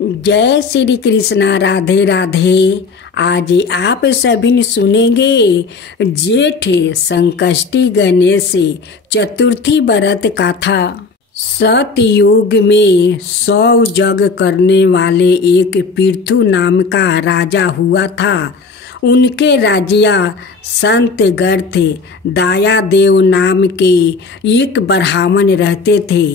जय श्री कृष्णा, राधे राधे। आज आप सभी सुनेंगे जेठ संकष्टी गणेश चतुर्थी व्रत कथा। सतयुग में 100 यज्ञ करने वाले एक पृथु नाम का राजा हुआ था। उनके राजिया संत गर्थ दायादेव नाम के एक ब्राह्मण रहते थे।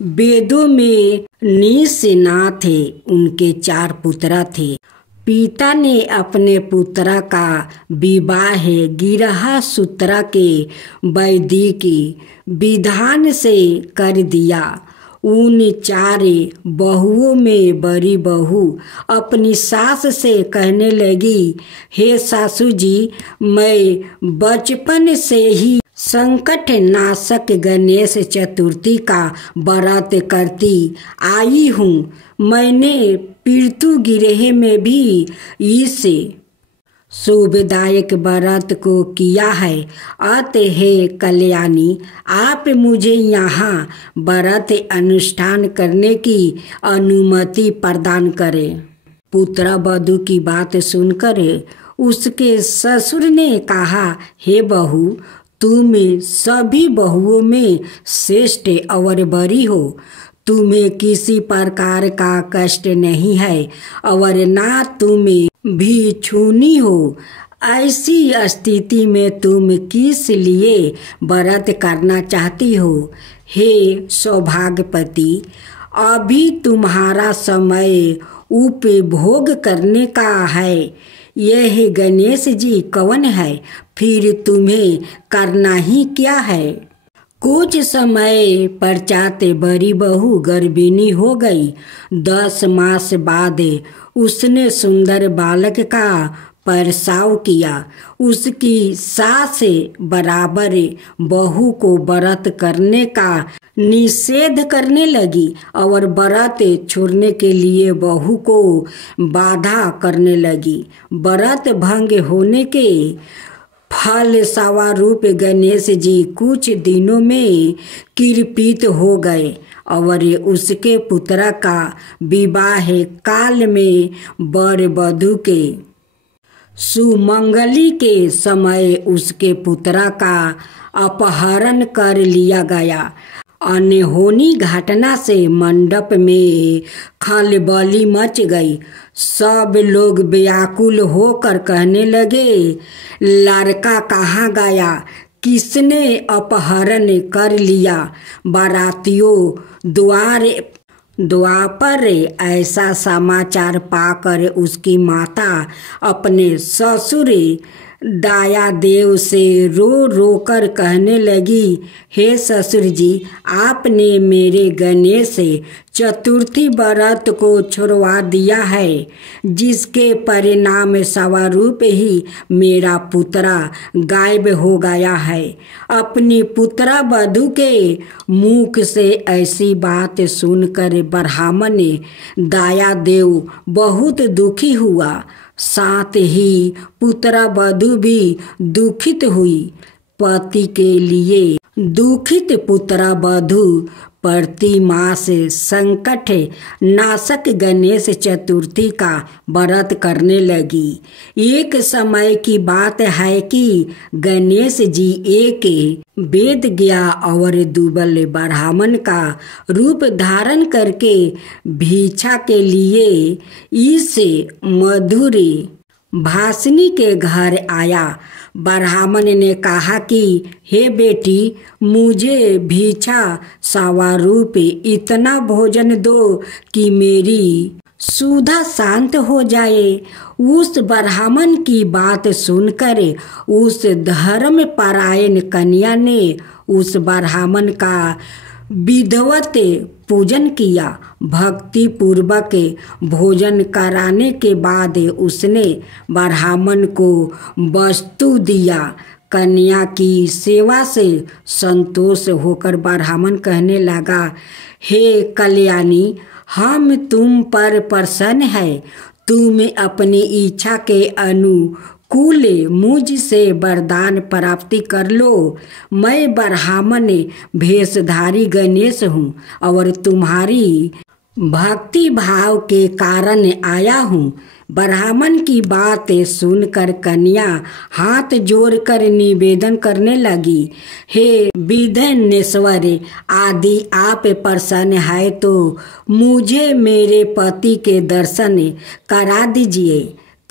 वेदों में निष्णात थे। उनके 4 पुत्र थे। पिता ने अपने पुत्र का विवाह गिरहा सूत्र के वैदिक विधान से कर दिया। उन 4 बहुओं में बड़ी बहू अपनी सास से कहने लगी, हे सासू जी, मैं बचपन से ही संकट नाशक गणेश चतुर्थी का व्रत करती आई हूँ। मैंने पृथु गिरह में भी इस शुभदायक व्रत को किया है। अतः हे कल्याणी, आप मुझे यहाँ व्रत अनुष्ठान करने की अनुमति प्रदान करें। पुत्र वधू की बात सुनकर उसके ससुर ने कहा, हे बहू, तुम सभी बहुओं में श्रेष्ठ और बड़ी हो। तुम्हें किसी प्रकार का कष्ट नहीं है और ना तुम भी छूनी हो। ऐसी स्थिति में तुम किस लिए व्रत करना चाहती हो? हे सौभाग्यवती, अभी तुम्हारा समय उपभोग करने का है। यह गणेश जी कौन है? फिर तुम्हें करना ही क्या है? कुछ समय पश्चात बड़ी बहू गर्भिणी हो गई। 10 मास बाद उसने सुंदर बालक का प्रसव किया। उसकी सास बराबर बहू को व्रत करने का निषेध करने लगी और व्रत छोड़ने के लिए बहू को बाधा करने लगी। व्रत भंग होने के फल स्वरूप गणेश जी कुछ दिनों में कृपित हो गए और उसके पुत्र का विवाह काल में वर वधू के सुमंगली के समय उसके पुत्र का अपहरण कर लिया गया। अनहोनी घटना से मंडप में खलबली मच गई। सब लोग व्याकुल होकर कहने लगे, लड़का कहाँ गया? किसने अपहरण कर लिया? बारातियों द्वापर ऐसा समाचार पाकर उसकी माता अपने ससुर दायादेव से रो रो कर कहने लगी, हे ससुर जी, आपने मेरे गणेश चतुर्थी व्रत को छुड़वा दिया है, जिसके परिणाम स्वरूप ही मेरा पुत्र गायब हो गया है। अपनी पुत्र वधू के मुख से ऐसी बात सुनकर ब्राह्मण दायादेव बहुत दुखी हुआ। साथ ही पुत्र वधू भी दुखित हुई। पति के लिए दुखित पुत्र वधू प्रति मास संकट नाशक गणेश चतुर्थी का व्रत करने लगी। एक समय की बात है कि गणेश जी एक वेद ज्ञा और दुबल ब्राह्मण का रूप धारण करके भिक्षा के लिए इस मधुर भाषिनी के घर आया। ब्राह्मण ने कहा कि हे बेटी, मुझे भिक्षा स्वरूप इतना भोजन दो कि मेरी सुधा शांत हो जाए। उस ब्राह्मण की बात सुनकर उस धर्म परायण कन्या ने उस ब्राह्मण का विधिवत पूजन किया। भक्ति पूर्वक भोजन कराने के बाद उसने ब्राह्मण को वस्तु दिया। कन्या की सेवा से संतोष होकर ब्राह्मण कहने लगा, हे कल्याणी, हम तुम पर प्रसन्न है। तुम अपनी इच्छा के अनुकूल मुझसे वरदान प्राप्ति कर लो। मैं ब्राह्मण भेषधारी गणेश हूँ और तुम्हारी भक्ति भाव के कारण आया हूँ। ब्राह्मण की बात सुनकर कन्या हाथ जोड़कर निवेदन करने लगी, हे विघ्नेश्वर आदि, आप प्रसन्न है तो मुझे मेरे पति के दर्शन करा दीजिए।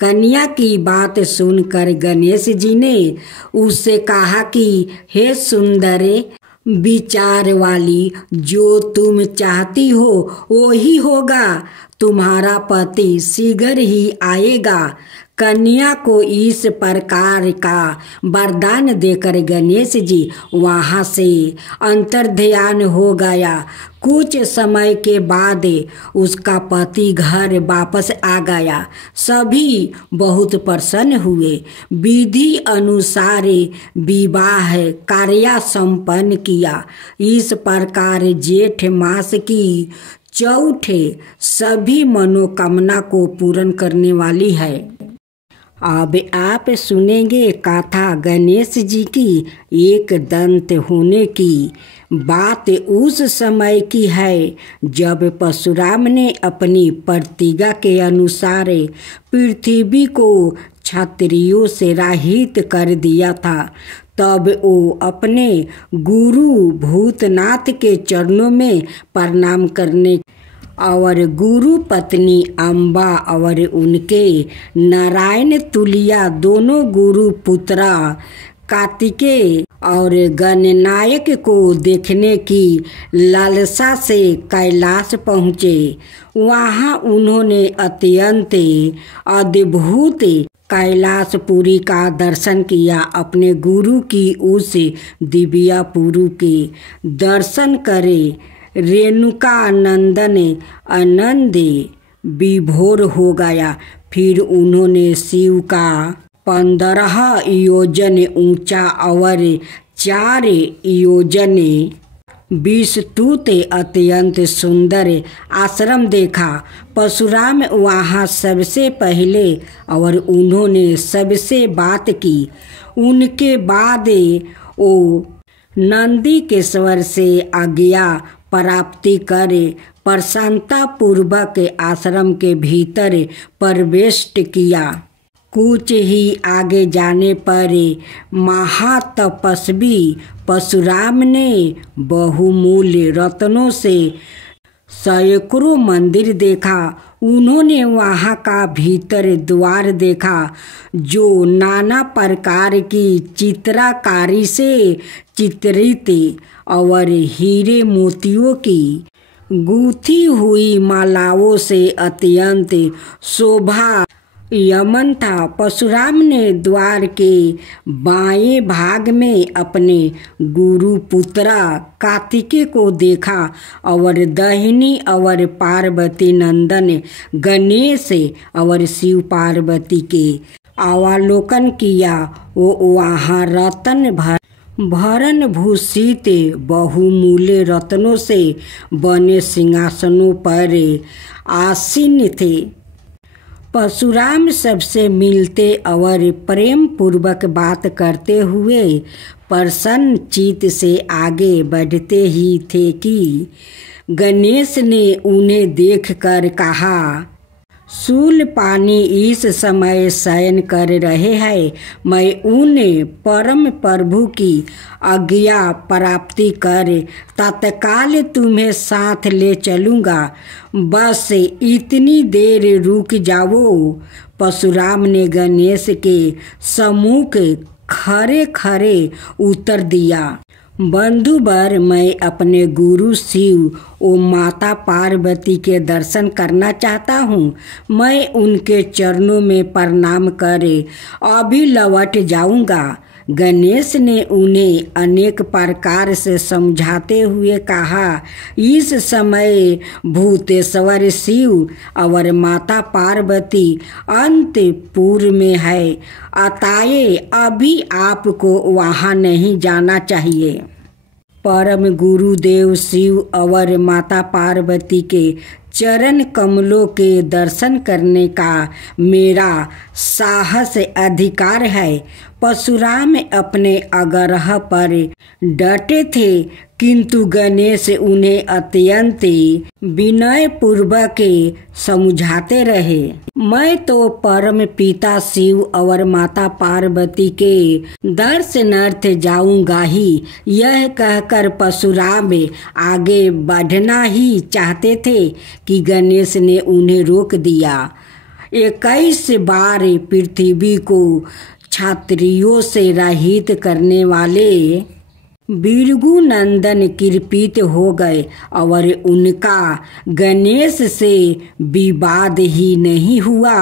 कन्या की बात सुनकर गणेश जी ने उससे कहा कि हे सुंदरे विचार वाली, जो तुम चाहती हो वो ही होगा, तुम्हारा पति शीघ्र ही आएगा। कन्या को इस प्रकार का वरदान देकर गणेश जी वहाँ से अंतर्ध्यान हो गया। कुछ समय के बाद उसका पति घर वापस आ गया। सभी बहुत प्रसन्न हुए। विधि अनुसार विवाह कार्य संपन्न किया। इस प्रकार जेठ मास की चौथ सभी मनोकामना को पूर्ण करने वाली है। अब आप सुनेंगे कथा गणेश जी की एक दंत होने की। बात उस समय की है जब परशुराम ने अपनी प्रतिज्ञा के अनुसार पृथ्वी को क्षत्रियों से रहित कर दिया था। तब वो अपने गुरु भूतनाथ के चरणों में प्रणाम करने और गुरु पत्नी अम्बा और उनके नारायण तुलिया दोनों गुरु पुत्रा कार्तिकेय और गणनायक को देखने की लालसा से कैलाश पहुँचे। वहाँ उन्होंने अत्यंत अद्भुत कैलाशपुरी का दर्शन किया। अपने गुरु की उस दिव्यापुरी के दर्शन करे रेणुका नंदन आनंद विभोर हो गया। फिर उन्होंने शिव का 15 योजन ऊंचा और 4 योजन विस्तृत अत्यंत सुंदर आश्रम देखा। परशुराम वहाँ सबसे पहले और उन्होंने सबसे बात की। उनके बाद वो नंदीकेश्वर से आज्ञा प्राप्ति करे प्रसन्नता पूर्वक आश्रम के भीतर प्रवेश किया। कुछ ही आगे जाने पर महातपस्वी परशुराम ने बहुमूल्य रत्नों से सैकड़ों मंदिर देखा। उन्होंने वहाँ का भीतर द्वार देखा जो नाना प्रकार की चित्रकारी से चित्रित और हीरे मोतियों की गूंथी हुई मालाओं से अत्यंत शोभा यमन था। परशुराम ने द्वार के बाएं भाग में अपने गुरु पुत्रा कार्तिकेय को देखा और दाहिनी और पार्वती नंदन गणेश और शिव पार्वती के अवलोकन किया। वो वहाँ रत्न भरन भूषित बहुमूल्य रत्नों से बने सिंहासनों पर आसीन थे। परशुराम सबसे मिलते और प्रेम पूर्वक बात करते हुए प्रसन्न चित्त से आगे बढ़ते ही थे कि गणेश ने उन्हें देखकर कहा, शूलपाणी इस समय शयन कर रहे हैं। मैं उन परम प्रभु की आज्ञा प्राप्ति कर तत्काल तुम्हें साथ ले चलूँगा, बस इतनी देर रुक जाओ। परशुराम ने गणेश के सम्मुख खड़े खड़े उत्तर दिया, बंधुवर, मैं अपने गुरु शिव और माता पार्वती के दर्शन करना चाहता हूँ। मैं उनके चरणों में प्रणाम करे अभी लौट जाऊँगा। गणेश ने उन्हें अनेक प्रकार से समझाते हुए कहा, इस समय भूतेश्वर शिव और माता पार्वती अंतपुर में है, अतएव अभी आपको वहाँ नहीं जाना चाहिए। परम गुरुदेव शिव और माता पार्वती के चरण कमलों के दर्शन करने का मेरा साहस अधिकार है। परशुराम अपने आग्रह पर डटे थे, किंतु गणेश उन्हें अत्यंत विनय पूर्वक समझाते रहे। मैं तो परम पिता शिव और माता पार्वती के दर्शनार्थ जाऊंगा ही। यह कहकर परशुराम आगे बढ़ना ही चाहते थे कि गणेश ने उन्हें रोक दिया। 21 बार पृथ्वी को क्षत्रियों से रहित करने वाले भृगु नंदन कृपित हो गए और उनका गणेश से विवाद ही नहीं हुआ,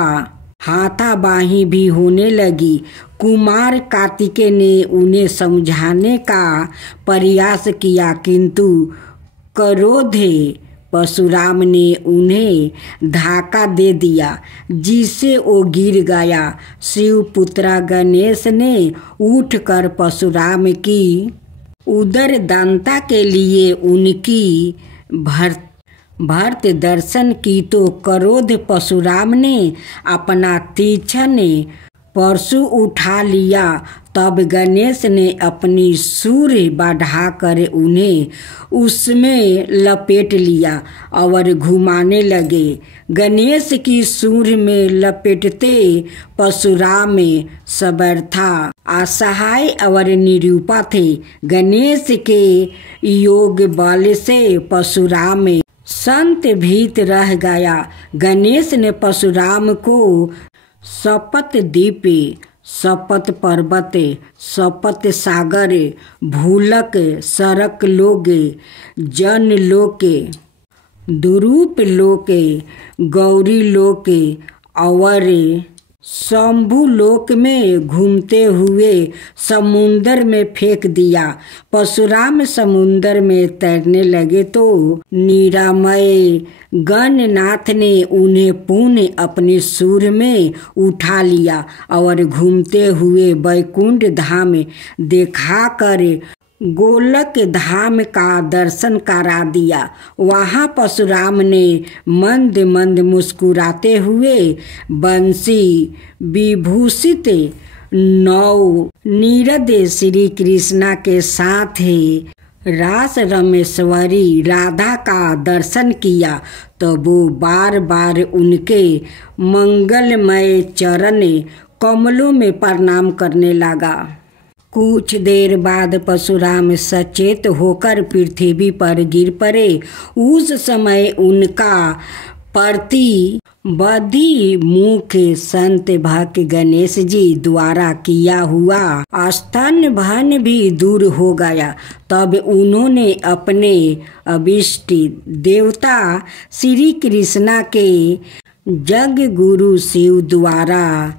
हाथाबाही भी होने लगी। कुमार कार्तिकेय ने उन्हें समझाने का प्रयास किया, किंतु क्रोधे परशुराम ने उन्हें धक्का दे दिया, जिससे वो गिर गया। शिवपुत्र गणेश ने उठकर परशुराम की उदर दानता के लिए उनकी भर्त दर्शन की तो क्रोध परशुराम ने अपना तीक्ष्ण परशु उठा लिया। तब गणेश ने अपनी सूर बढ़ाकर उन्हें उसमें लपेट लिया और घुमाने लगे। गणेश की सूर में लपेटते परशुराम समर्था असहाय और निरुपा थे। गणेश के योग बल से परशुराम संत भीत रह गया। गणेश ने परशुराम को सपत द्वीप, सपत पर्वत, सपत सागर, भूलक सरक लोक, जन लोक, दुरूप लोक, गौरी लोक और शंभु लोक में घूमते हुए समुंदर में फेंक दिया। परशुराम समुंदर में तैरने लगे तो निरामय गणनाथ ने उन्हें पुनः अपने सूर में उठा लिया और घूमते हुए वैकुंठ धाम दिखाकर गोलक धाम का दर्शन करा दिया। वहाँ परशुराम ने मंद मंद मुस्कुराते हुए बंसी विभूषित नौ नीरद श्री कृष्णा के साथ रास रमेश्वरी राधा का दर्शन किया। तो वो बार बार उनके मंगलमय चरण कमलों में प्रणाम करने लगा। कुछ देर बाद परशुराम सचेत होकर पृथ्वी पर गिर पड़े। उस समय उनका प्रतिबद्धि मुख संत भक्त गणेश जी द्वारा किया हुआ स्तन भन भी दूर हो गया। तब उन्होंने अपने अभिष्ट देवता श्री कृष्णा के जग गुरु शिव द्वारा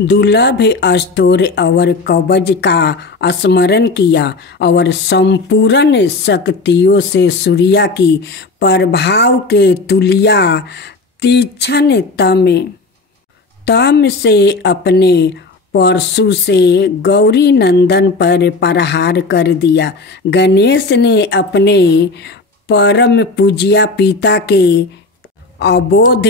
दुर्लभ स्तोत्र और कवच का स्मरण किया और संपूर्ण शक्तियों से सूर्य की प्रभाव के तुल्य तीक्ष्ण तम से अपने परशु से गौरी नंदन पर प्रहार कर दिया। गणेश ने अपने परम पूज्य पिता के अबोध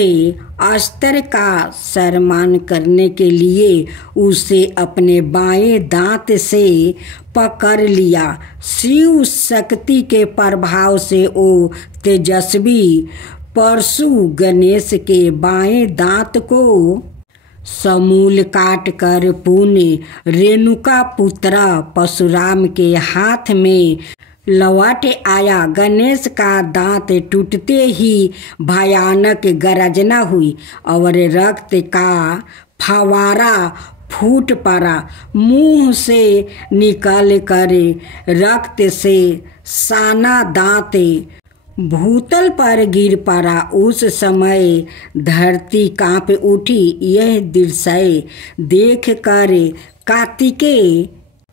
अस्त्र का सम्मान करने के लिए उसे अपने बाएं दांत से पकड़ लिया। शिव शक्ति के प्रभाव से वो तेजस्वी परशु गणेश के बाएं दांत को समूल काट कर पुण्य रेणुका पुत्र परशुराम के हाथ में लौट आया। गणेश का दांत टूटते ही भयानक गर्जना हुई और रक्त का फवारा फूट पड़ा। मुंह से निकल कर रक्त से साना दांत भूतल पर गिर पड़ा। उस समय धरती कांप उठी। यह दृश्य देख कर कार्तिकेय,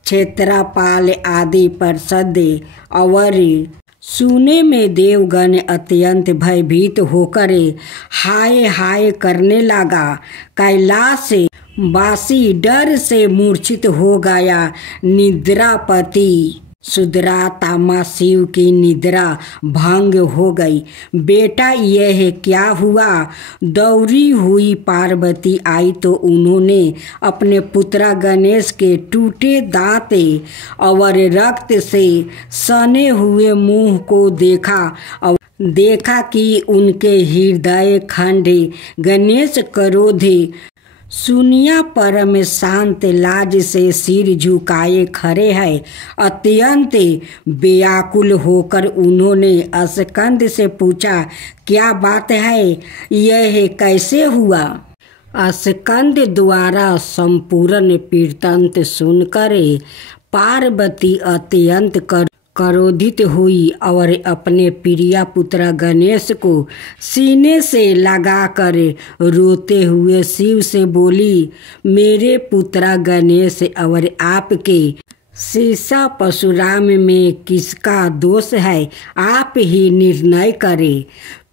क्षेत्रपाल आदि पार्षद और सुने में देवगण अत्यंत भयभीत होकर हाय हाय करने लगा। कैलाश वासी डर से मूर्छित हो गया। निद्रापति सुधराता माँ शिव की निद्रा भंग हो गई। बेटा यह क्या हुआ? दौड़ी हुई पार्वती आई तो उन्होंने अपने पुत्र गणेश के टूटे दांत और रक्त से सने हुए मुंह को देखा कि उनके हृदय खंड गणेश क्रोधे सुनिया परम शांत लाज से सिर झुकाए खड़े हैं। अत्यंत व्याकुल होकर उन्होंने स्कंद से पूछा, क्या बात है? यह कैसे हुआ? स्कंद द्वारा संपूर्ण वृत्तांत सुनकर पार्वती अत्यंत क्रोधित हुई और अपने प्रिय पुत्र गणेश को सीने से लगाकर रोते हुए शिव से बोली, मेरे पुत्र गणेश और आपके शिष्य परशुराम में किसका दोष है? आप ही निर्णय करें।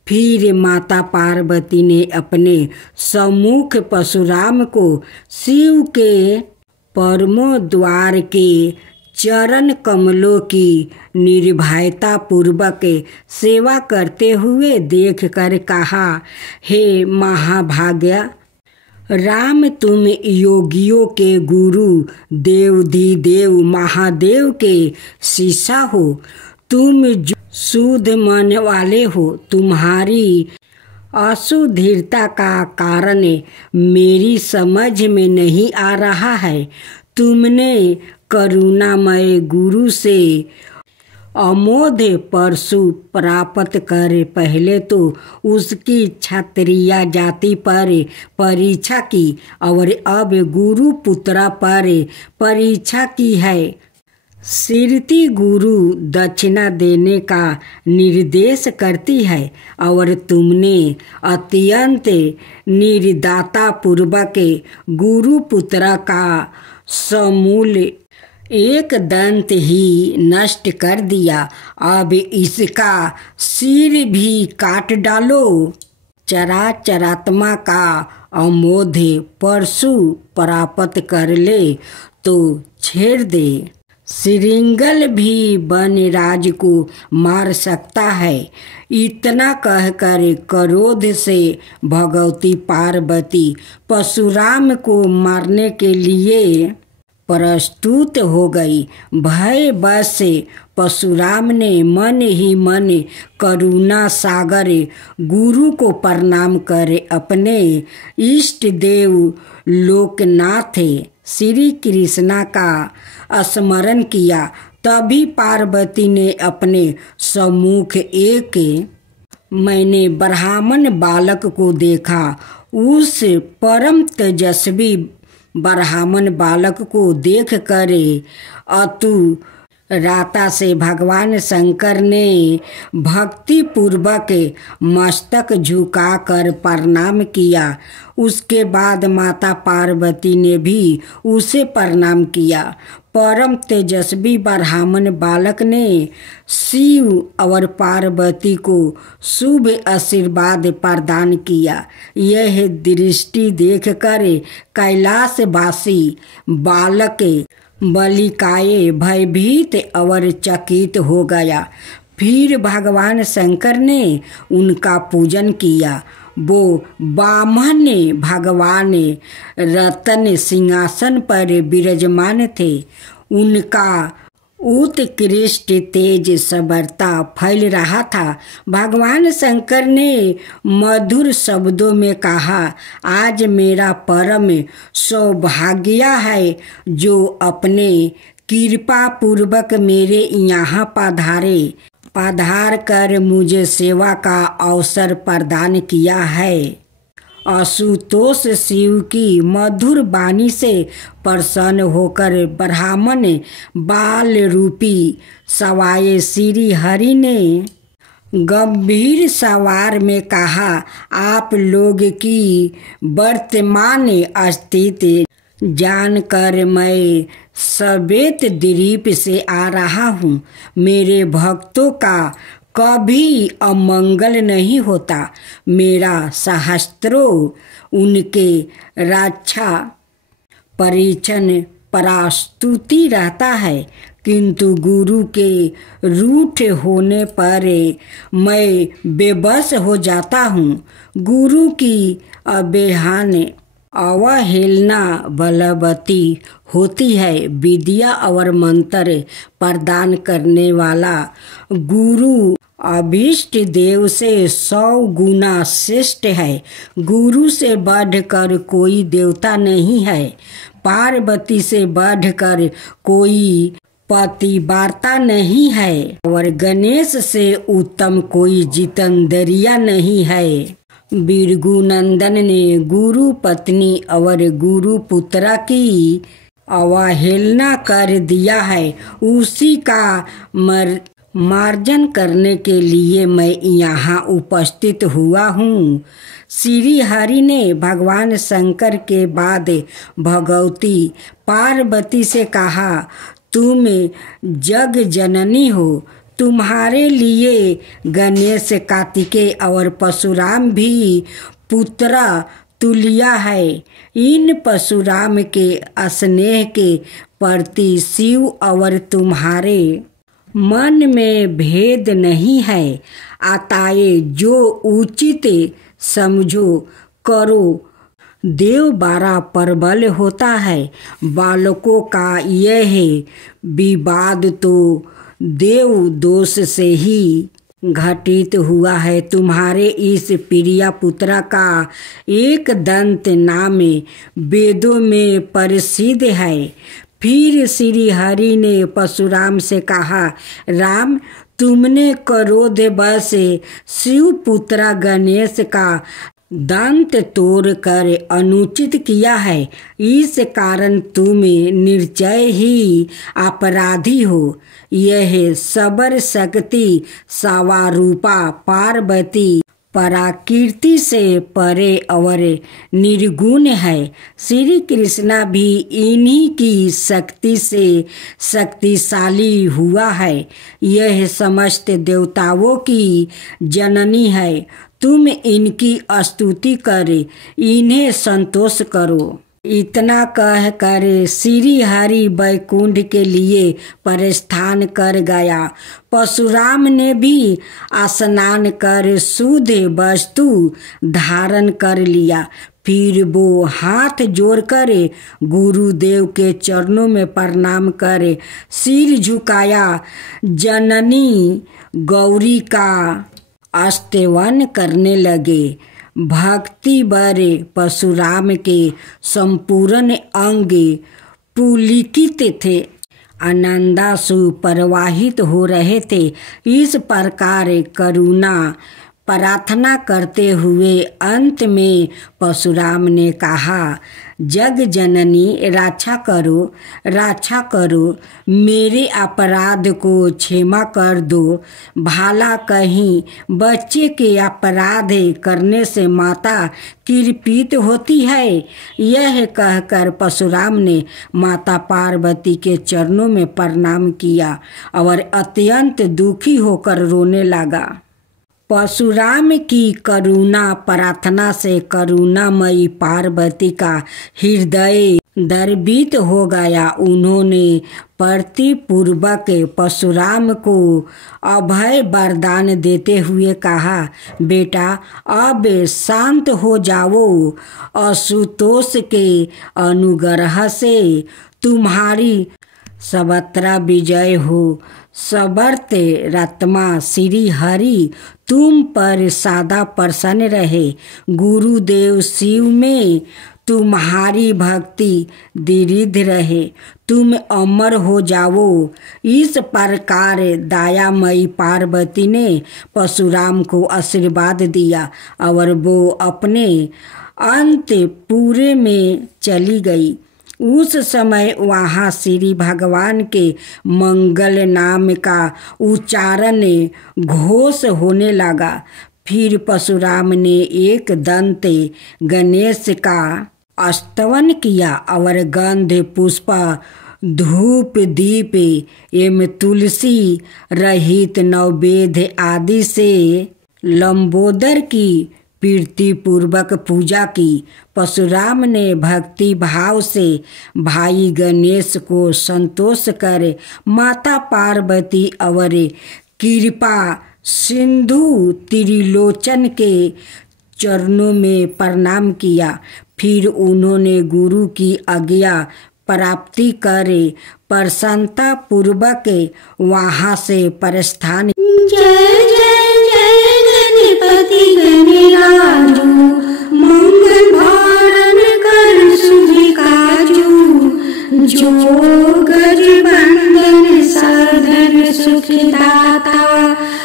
फिर माता पार्वती ने अपने सम्मुख परशुराम को शिव के परमोद्वार के चरण कमलों की निर्भयता पूर्वक सेवा करते हुए देखकर कहा, हे महाभाग्य राम, तुम योगियों के गुरु देवाधिदेव महादेव के शिष्य हो। तुम शुद्ध मन वाले हो। तुम्हारी असुधीरता का कारण मेरी समझ में नहीं आ रहा है। तुमने करुणामय गुरु से अमोघ परशु प्राप्त कर पहले तो उसकी क्षत्रिय जाति पर परीक्षा की और अब गुरु पुत्र पर परीक्षा की है। श्रुति गुरु दक्षिणा देने का निर्देश करती है और तुमने अत्यंत निर्दयता पूर्वक गुरु पुत्र का समूल एक दंत ही नष्ट कर दिया। अब इसका सिर भी काट डालो। चराचरात्मा का अमोघ परशु प्राप्त कर ले तो छेड़ दे। श्रृंगल भी वनराज को मार सकता है। इतना कहकर क्रोध से भगवती पार्वती परशुराम को मारने के लिए प्रस्तुत हो गई। भय बस से परशुराम ने मन ही मन करुणा सागर गुरु को प्रणाम कर अपने इष्ट देव लोकनाथ श्री कृष्णा का स्मरण किया। तभी पार्वती ने अपने सम्मुख एक मैंने ब्राह्मण बालक को देखा। उस परम तेजस्वी ब्राह्मण बालक को देख कर अतु राता से भगवान शंकर ने भक्ति पूर्वक मस्तक झुकाकर प्रणाम किया। उसके बाद माता पार्वती ने भी उसे प्रणाम किया। परम तेजस्वी ब्राह्मण बालक ने शिव और पार्वती को शुभ आशीर्वाद प्रदान किया। यह दृष्टि देखकर कैलाशवासी बालक बलिकाए भयभीत और चकित हो गया। फिर भगवान शंकर ने उनका पूजन किया। वो बामन भगवान रतन सिंहासन पर विराजमान थे। उनका उत्कृष्ट तेज सबरता फैल रहा था। भगवान शंकर ने मधुर शब्दों में कहा, आज मेरा परम सौभाग्य है जो अपने कृपा पूर्वक मेरे यहाँ पधार कर मुझे सेवा का अवसर प्रदान किया है। आशुतोष शिव की मधुर वाणी से प्रसन्न होकर ब्राह्मण बाल रूपी सवाए श्री हरि ने गंभीर सवार में कहा, आप लोग की वर्तमान स्थिति जानकर मैं श्वेत द्वीप से आ रहा हूँ। मेरे भक्तों का कभी अमंगल नहीं होता। मेरा सहस्त्रों उनके रक्षा परिचन प्रस्तुति रहता है। किंतु गुरु के रूठ होने पर मैं बेबस हो जाता हूँ। गुरु की अवहेलना बलवती होती है। विद्या और मंत्र प्रदान करने वाला गुरु अभीष्ट देव से 100 गुना श्रेष्ठ है। गुरु से बढ़कर कोई देवता नहीं है। पार्वती से बढ़कर कोई पतिव्रता नहीं है और गणेश से उत्तम कोई जितेंद्रिया नहीं है। भृगुनंदन ने गुरु पत्नी और गुरु पुत्रा की अवहेलना कर दिया है। उसी का मार्जन करने के लिए मैं यहाँ उपस्थित हुआ हूँ। श्री हरि ने भगवान शंकर के बाद भगवती पार्वती से कहा, तुम जग जननी हो। तुम्हारे लिए गणेश, कार्तिकेय और परशुराम भी पुत्रा तुल्य है। इन परशुराम के स्नेह के प्रति शिव और तुम्हारे मन में भेद नहीं है। अतः जो उचित समझो करो। देव 12 प्रबल होता है। बालकों का यह विवाद तो देव दोष से ही घटित हुआ है। तुम्हारे इस प्रिय पुत्र का एक दंत नाम वेदों में प्रसिद्ध है। फिर श्री हरि ने परशुराम से कहा, राम, तुमने क्रोधवश शिव पुत्र गणेश का दंत तोड़कर अनुचित किया है। इस कारण तुम निश्चय ही अपराधी हो। यह सबर शक्ति सवारूपा पार्वती प्रकृति से परे और निर्गुण है। श्री कृष्णा भी इन्हीं की शक्ति से शक्तिशाली हुआ है। यह समस्त देवताओं की जननी है। तुम इनकी स्तुति कर इन्हें संतोष करो। इतना कहकर श्री हरि वैकुंठ के लिए प्रस्थान कर गया। परशुराम ने भी स्नान कर शुद्ध वस्तु धारण कर लिया। फिर वो हाथ जोड़कर गुरुदेव के चरणों में प्रणाम कर सिर झुकाया। जननी गौरी का स्तवन करने लगे। भक्ति बरे परशुराम के संपूर्ण अंग पुलकित थे, आनंदाश्रु प्रवाहित हो रहे थे। इस प्रकार करुणा प्रार्थना करते हुए अंत में परशुराम ने कहा, जग जननी रक्षा करो, मेरे अपराध को क्षमा कर दो। भला कहीं बच्चे के अपराध करने से माता कृपित होती है। यह कहकर परशुराम ने माता पार्वती के चरणों में प्रणाम किया और अत्यंत दुखी होकर रोने लगा। परशुराम की करुणा प्रार्थना से करुणामयी पार्वती का हृदय द्रवित हो गया। उन्होंने प्रतिपूर्वक परशुराम को अभय वरदान देते हुए कहा, बेटा अब शांत हो जाओ। असुतोष के अनुग्रह से तुम्हारी सर्वत्र विजय हो। सबरते रत्मा श्री हरि तुम पर सदा प्रसन्न रहे। गुरुदेव शिव में तुम्हारी भक्ति दृढ़ रहे। तुम अमर हो जाओ। इस प्रकार दयामयी पार्वती ने परशुराम को आशीर्वाद दिया और वो अपने अंतपुर में चली गई। उस समय वहाँ श्री भगवान के मंगल नाम का उच्चारण घोष होने लगा। फिर परशुराम ने एक दंत गणेश का स्तवन किया और गंध पुष्प धूप दीप एवं तुलसी रहित नववेद आदि से लंबोदर की प्रीति पूर्वक पूजा की। परशुराम ने भक्ति भाव से भाई गणेश को संतोष कर माता पार्वती और कृपा सिंधु त्रिलोचन के चरणों में प्रणाम किया। फिर उन्होंने गुरु की आज्ञा प्राप्ति करे प्रसन्नता पूर्वक वहाँ से प्रस्थान। जय जय जय गणपति गणराजू, मंगल भारण कर सुधि काजू। जो गज बंदन साधन सुखदाता,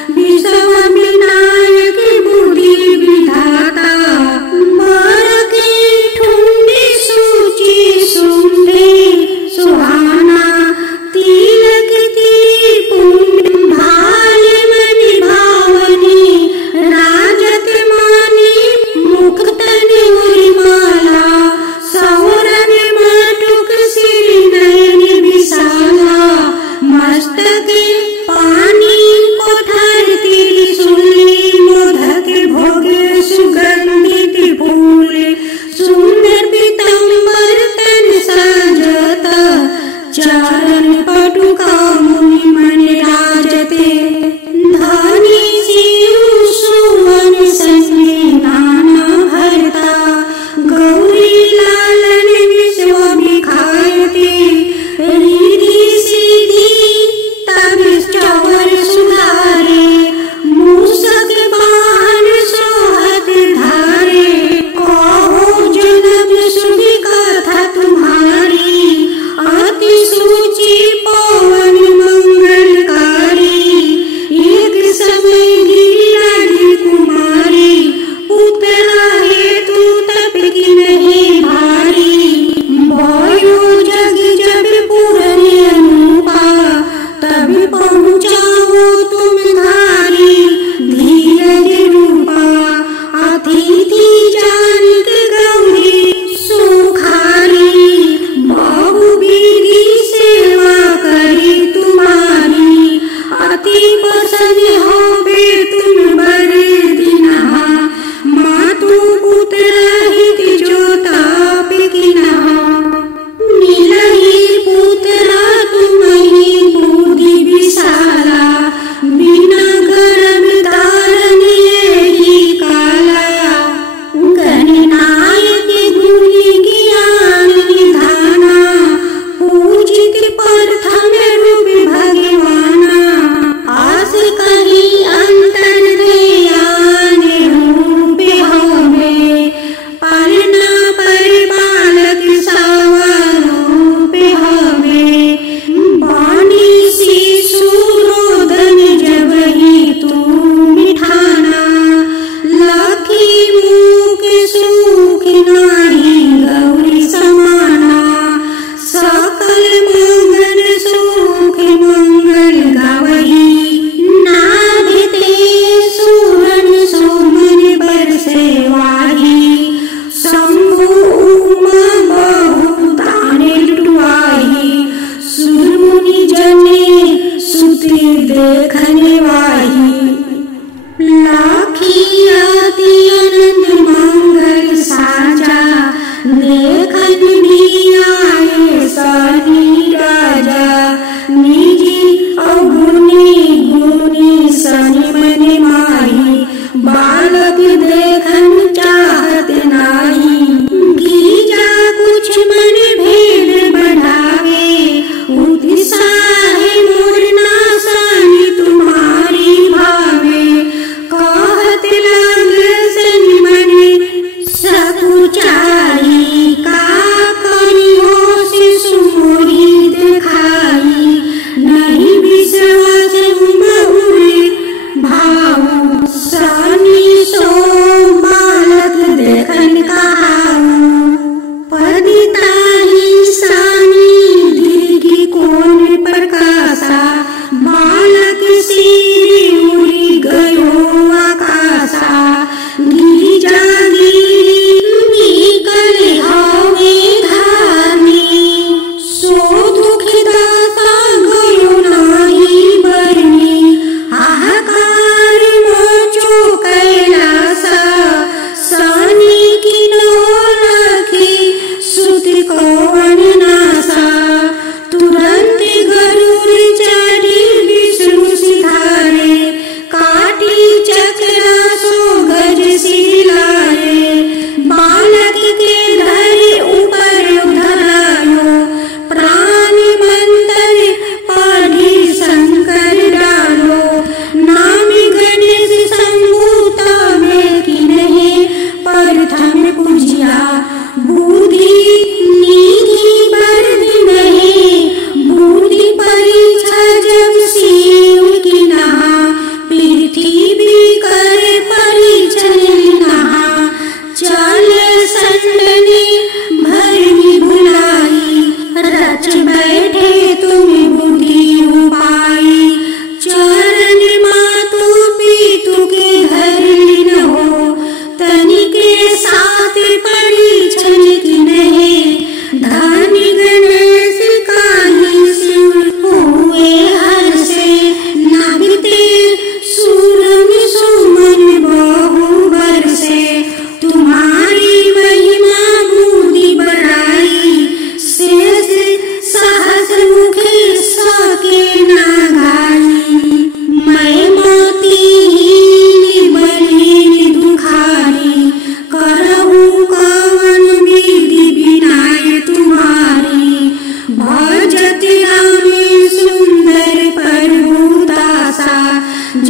विश्व विनायक बुद्धि विधाता। बर की ठुंडी सूची सुंदे सुहाना, तिलक की पुण्य भाल मनि भावनी। राजत मानी मुक्तन उर्माला, सौरन मटुक सिर नयन विशाला। मस्तक पानी कोठर त्रिशूली, मोदक भोगे सुगंधित फूल। सुंदर पीताम्बर तन साजता, चरण पटुका मुनि मन राजते। धनी शिव सुवन संगी नाना भरता, गौरी लालन विश्व विखायते। रिधि सिद्धि तब चौर सुधारे, मूषक वाहन सोहत धारे। कहो जनक सुधि कथा तुम्हारी, अति सूची पवन मंगलकारी। एक समय गिरिराज कुमारी, पुत्रा हेतु तप की नहीं भारी। भयो जग जब पूरन अनुपा, तब पहुँचाओ तुम धारी। धीरज रूपा अतिथि जानिक गौरी सुखारी। बहु विधि सेवा करी तुम्हारी, अति प्रसन्न होबे तुम बर दिनहा। मातु पुत्र हित जो ताप किनहा, मिलहि पुत्रा तुम्हि बुद्धि विशाला। बिना गर्भ धारण एहि काला, गणनायक गुणी ज्ञान निधाना। पूजित प्रथम रूप भगवाना, आस कही अंतर ध्यान रूप हमें। पालना परिपालक सावरूप हमें। वाणी शिशु रोदन जब ही तू मिठाना। लखी मुख सुख नाही गौरी समाना। सकल मंगल सुख मंगल गावही, नाभिते सुवन सुमन बरसे वाही। शंभु उमा बहु ताने लुटवाही, सुरमुनि जने सुति देखने वाही। लाखी अति आनंद मंगल साजा, देखन भी आए सनी राजा। निजी अवगुणी गुणी सनि मन माही, बालक देखन चाहत नाही। गिरिजा कुछ मन भेद बढ़ावे, उत्साह मोर नासानी तुम्हारी भावे। कहत लाग सनि मन सकुचाई, का करियो शिशु मोहि देखाई। नहीं विश्वास बहुरे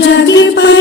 जग पर